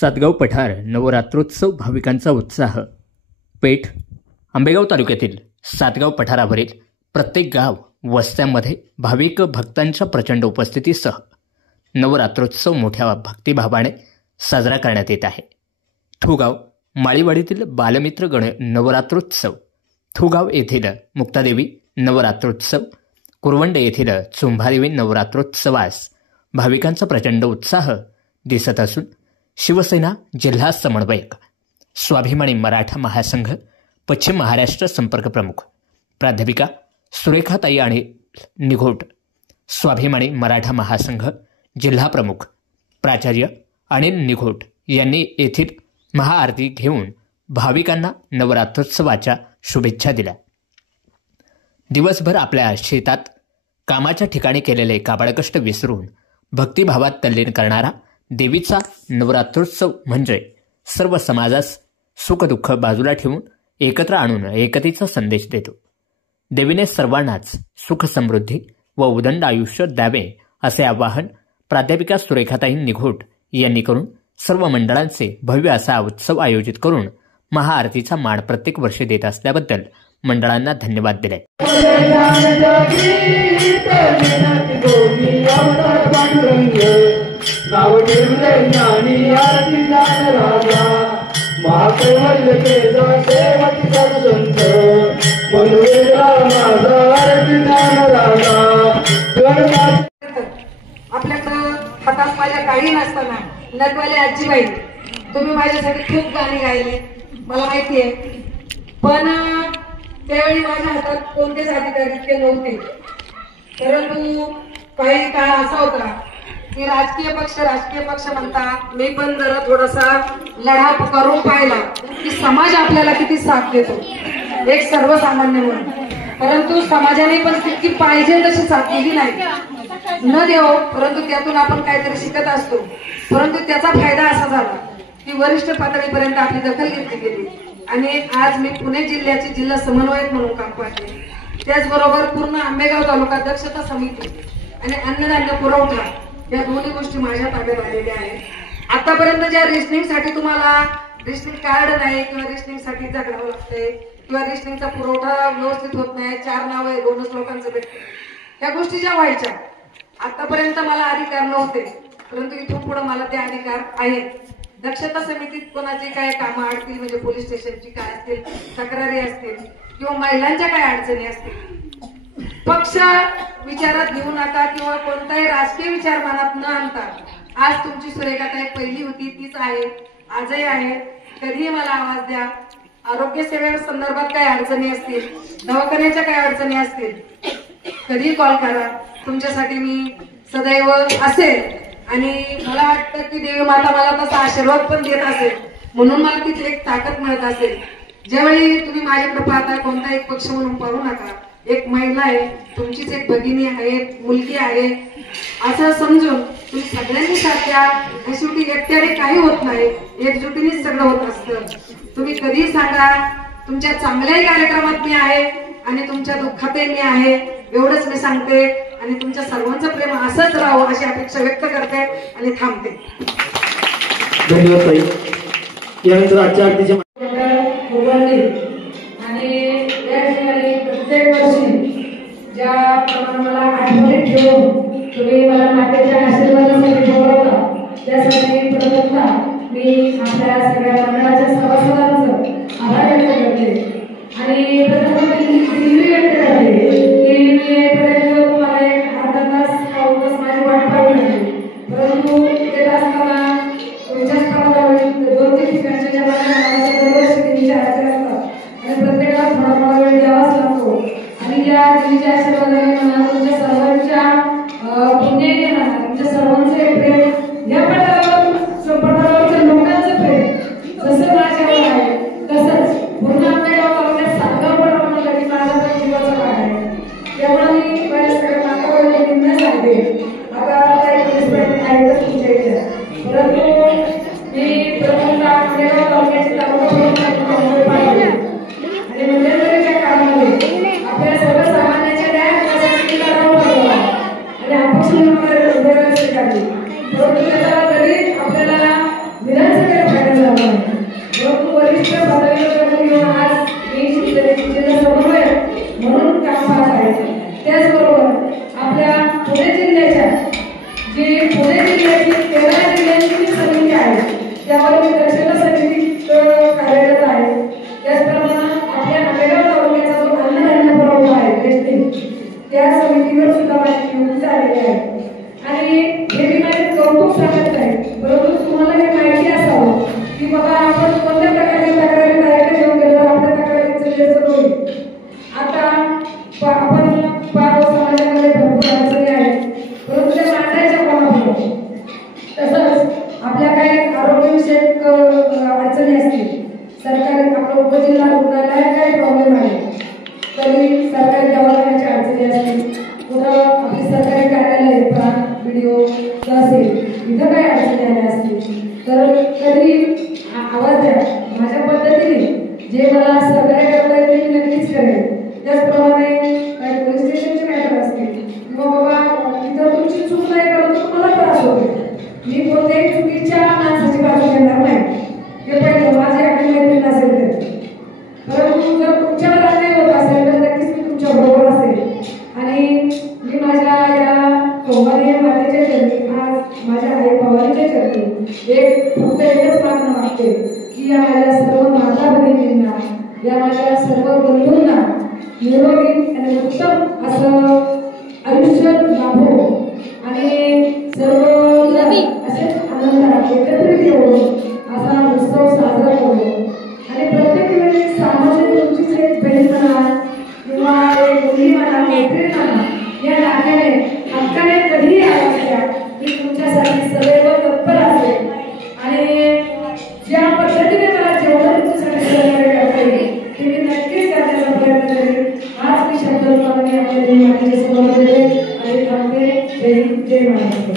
सातगाव पठार नवरात्रोत्सव भाविकांचा उत्साह. पेठ. आंबेगाव तालुक्यातील सातगाव पठारावरील प्रत्येक गाव वस्त्यांमध्ये भाविक भक्तांच्या प्रचंड उपस्थितीसह नवरात्रोत्सव मोठ्या भक्तिभावाने साजरा करण्यात येत आहे. थुगाव माळीवाडीतील बालमित्र गण नवरात्रोत्सव, थुगाव येथील मुक्तादेवी नवरात्रोत्सव, कुरवंडे येथील चुंभादेवी नवरात्रोत्सवास भाविकांचा प्रचंड उत्साह दिसत असून शिवसेना जिल्हा समन्वयक, स्वाभिमानी मराठा महासंघ पश्चिम महाराष्ट्र संपर्क प्रमुख प्राध्यापिका सुरेखाताई आणि निघोट, स्वाभिमानी मराठा महासंघ जिल्हा प्रमुख प्राचार्य अनिल निघोट यांनी येथील महाआरती घेऊन भाविकांना नवरात्रोत्सवाच्या शुभेच्छा दिल्या. दिवसभर आपल्या शेतात कामाच्या ठिकाणी केलेले काबाडकष्ट विसरून भक्तिभावात तल्लीन करणारा देवीचा नवरात्रोत्सव म्हणजे सर्व समाजास सुखदुःख बाजूला ठेवून एकत्र आणून एकतेचा संदेश देतो. देवीने सर्वांनाच सुख समृद्धी व उदंड आयुष्य द्यावे असे आवाहन प्राध्यापिका सुरेखाताई निघोट यांनी करून सर्व मंडळांचे भव्य असा उत्सव आयोजित करून महाआरतीचा मान प्रत्येक वर्षी देत असल्याबद्दल मंडळांना धन्यवाद दिले. आपल्याकडं हातात माझ्या काही नसताना नटवाले आजीबाई तुम्ही माझ्यासाठी खूप गाणी गायली मला माहिती आहे, पण त्यावेळी माझ्या हातात कोणतेच अधिकार इतके नव्हते. परंतु काही काळ असा होता की राजकीय पक्ष म्हणता मी पण जरा थोडासा लढा करून पाहिला की समाज आपल्याला किती साथ देतो एक सर्वसामान्य म्हणून. परंतु समाजाने पण तितकी पाहिजे तशी साथ दिली नाही, न देव, परंतु त्यातून आपण काहीतरी शिकत असतो. परंतु त्याचा फायदा असा झाला की वरिष्ठ पातळीपर्यंत आपली दखल घेतली गेली आणि आज मी पुणे जिल्ह्याची जिल्हा समन्वयक म्हणून काम पाहते. त्याचबरोबर पूर्ण आंबेगाव तालुका दक्षता समिती आणि अन्नधान्य पुरवठा या दोन्ही गोष्टी माझ्या ताब्यात आलेल्या आहेत. आतापर्यंत ज्या रेशनिंगसाठी तुम्हाला रेशनिंग कार्ड नाही किंवा रेशनिंगसाठी झगडावं लागतंय किंवा रेशनिंगचा पुरवठा व्यवस्थित होत नाही, 4 नाव आहे 2च लोकांचं भेटते, या गोष्टी ज्या व्हायच्या आतापर्यंत मला अधिकार नव्हते, परंतु इथून पुढे मला ते अधिकार आहेत. दक्षता समितीत कोणाची काय कामं अडतील म्हणजे पोलीस स्टेशनची काय असतील तक्रारी असतील किंवा महिलांच्या काय अडचणी असतील, पक्ष विचारात घेऊ नका किंवा कोणताही राजकीय विचार मनात न आणता आज तुमची सुरेखाताई पहिली होती तीच आहे, आजही आहे. कधीही मला आवाज द्या. आरोग्य सेवेसंदर्भात काय अडचणी असतील, दवाखान्याच्या काय अडचणी असतील, कधीही कॉल करा. तुमच्यासाठी मी सदैव असेल आणि मला वाटतं की देवी माता मला तसा आशीर्वाद पण देत असेल म्हणून मला तिथे एक ताकद मिळत असेल. ज्यावेळी तुम्ही माझ्याकडे पाहता कोणता एक पक्ष म्हणून पाहू नका, एक महिला आहे, तुमचीच एक भगिनी आहे, मुलगी आहे असं समजून तुम्ही सगळ्यांनी साथ द्या. शेवटी एकट्याने काही होत नाही, एकजुटीनेच सगळं होत असतं. तुम्ही कधीही सांगा, तुमच्या चांगल्याही कार्यक्रमात मी आहे आणि तुमच्या दुःखातही मी आहे, एवढंच मी सांगते. आणि तुमच्या सर्वांचं प्रेम असंच राहावं अशी अपेक्षा व्यक्त करते आणि थांबते. धन्यवाद ताई. यानंतर आजच्या आरतीचे आणि या ठिकाणी प्रत्येक वर्षी ज्या मला आठवणीत ठेवून तुम्ही मला मातेच्या आशीर्वादासाठी बोलवता त्यासाठी प्रथमतः मी आपल्या सगळ्या मंडळाच्या सभासदांचं आभार व्यक्त करते आणि प्रथम दिल्ली व्यक्त करते की मी तुम्हाला एक अर्धा तास पाऊण तास माझी वाट पाहू लागली, परंतु येत असताना तुमच्या स्थळावर 2-3 ठिकाणच्या ज्या मला दरवर्षी देवीच्या आरती असतात आणि प्रत्येकाला थोडा थोडा वेळ द्यावाच लागतो आणि या देवीच्या आशीर्वादाने मला तुमच्या सर्वांच्या पुण्याने सुद्धा माझी निवड झालेली आहे. आणि हे मी माझे कौतुक सांगत नाही, परंतु तुम्हाला हे माहिती असावं की बाबा आपण कोणत्या प्रकारच्या तक्रारी डायरेक्ट घेऊन गेलो आपल्या तक्रारीचं निरसन होईल. आता आपण समाजामध्ये भरपूर अडचणी आहेत, परंतु त्या मांडायच्या कोणाकडे. तसंच आपल्या काही आरोग्यविषयक अडचणी असतील, सरकारी आपलं उपजिल्हा रुग्णालयात काही प्रॉब्लेम आहे, तरी सरकारी दवाखान्याच्या अडचणी असतील, पुन्हा आपली सरकारी कार्यालय व्हिडिओ तहसील इथं काही अडचणी आल्या असतील तर कधी आवाज द्या. माझ्या पद्धतीने जे मला सहकार्य करता येते मी नक्कीच करेन. त्याचप्रमाणे काही पोलीस स्टेशनचे मॅटर असतील किंवा बाबा इथं तुमची चूक नाही परंतु तुम्हाला त्रास होतो, मी कोणत्याही चुकीच्या माणसाची बाजू घेणार नाही. हे पहिलं माझी आपली मैत्री नसेल तर. परंतु जर तुमच्यावर अन्याय होत असेल तर नक्कीच मी तुमच्या बरोबर असेल. आणि मी माझ्या या कौमारी मातेच्या चरणी आज माझ्या आई भवानीच्या चरणी फक्त एकच मागणं मागते की या माझ्या सर्व माता भगिनींना, या माझ्या सर्व बंधूंना निरोगी आणि उत्तम असं आयुष्य लाभो आणि सर्व असेच आनंदात एकत्रित येऊन असा उत्सव साजरा करू. आणि प्रत्येक वेळी सामाजिक तुमचीच एक बहीण म्हणा किंवा एक मुलगी म्हणा, मैत्रीण म्हणा, या नात्याने हक्काने कधीही आवाज द्या. मी तुमच्यासाठी सदैव तत्पर असेल आणि ज्या पद्धतीने मला जेवढं तुमच्यासाठी सहकार्य करता येईल ते मी नक्कीच करण्याचा प्रयत्न करेन. हाच मी शब्द तुम्हाला आपल्या मातेच्या समोर देते आणि थांबते. जय महाराष्ट्र.